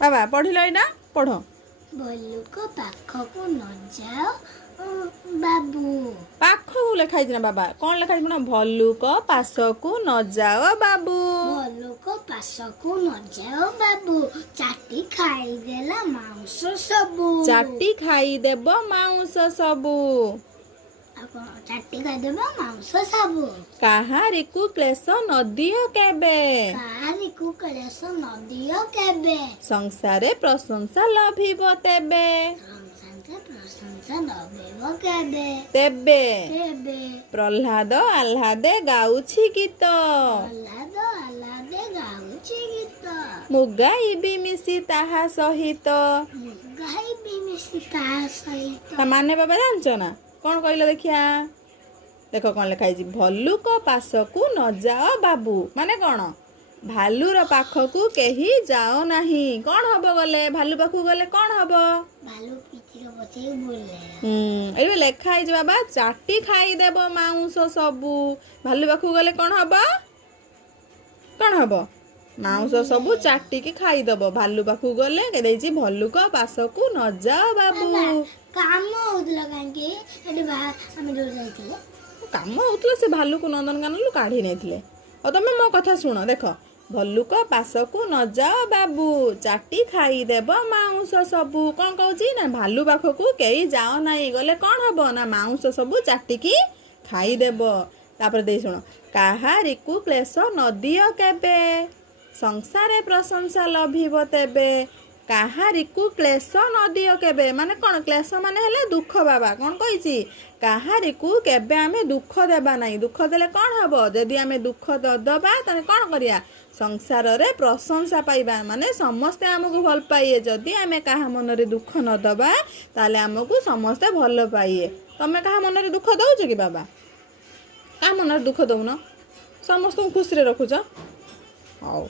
बाबा पढ़िल ना पढ़। भल्लुक पाखकु न जाओ बाबू। पाखकु लिखाई ना बाबा कौन लिखाई ना भल्लुक पासकु न जाओ बाबू। भल्लुक पासकु न जाओ बाबू चाटी खाईदेला मांस सबू। चाटी खाईदेब मांस सबू। चाटी खाईदेब मांस सबू। काहारिकु क्लेश न दियो केबे। काहारिकु क्लेश न दियो केबे। संसारे प्रशंसा लभिब तेबे। प्रशंसा लभिब केबे। तेबे केबे। प्रह्लाद आह्लादे गाउछि गीत। प्रह्लाद आह्लादे गाउछि गीत। मुगाइबी मिसी ताहा सहित। मुगाइबी मिसी ताहा सहित। ता माने बाबा जानछ ना कौन कहले देखिया। देख कौन लिखाई भल्लुक पासकु न जाओ बाबू माने कौन भालुर पाखकु केही जाओ नाही। कौन हबो गले भालु पाखकु गले कौन हबो भालु पिठीर बसे बोले। एबे लेखा है बाबा चाटी खाई देब मांस सबू। भालु पाखकु गले कौन हबो कौन हबो मांस सबू चाटी की खाई दब। भालु पाखकु गले के देछि भल्लुक पासकु न जाओ बाबू। काम होतला कांके एडी हम जोर जाइथिले काम होतला से भालु को नंदनकानन काढ़ी नेथिले। और तमे मो कथा सुन देख भल्लुक पासकु न जाओ बाबू चाटी खाई देब मांस सबू। कौन कहूची ना भालु पाखकु केही जाओ नाही गले कौन हबो ना मांस सबू चाटी की खाई देब। तापर दे सुन काहारिकु क्लेश न दियो केबे संसारे प्रशंसा लभिब तेबे। काहारिकु क्लेश न दियो केबे माने कौन क्लेश माने हेले दुख बाबा कौन कहिची काहारिकु केबे आमे दुख देबा नाही। दुख देले कौन हबो जदि आमे दुख दबा तने कौन करिया संसार रे प्रशंसा पाइबा माने समस्ते आमको भल पाइए। जदि आमे काहा मन रे दुख न दबा ताले आमको समस्ते भल पाइए। तमे काहा मन रे दुख दउछ कि बाबा काहा मन रे दुख दउन समस्त खुशी रे रखुछ। हौ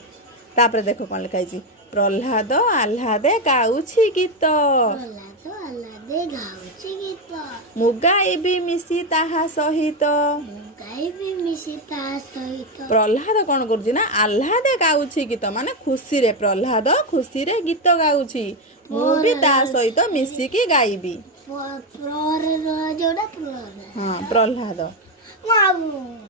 तापर देखो कौन लिखाई प्रह्लाद आह्लादे गाउछि गीत। प्रह्लाद आह्लादे गाउछि गीत। मुगाइबी मिसी ताहा सहित। मुगाइबी मिसी ताहा सहित। प्रह्लाद कौन करुछि ना आह्लादे गाउछि गीत माने खुशी रे प्रह्लाद खुशी रे गीत गाउछि। मु भी ता सहित मिसी की गाइबी। प्रहर जोड़ा हाँ प्रह्लाद।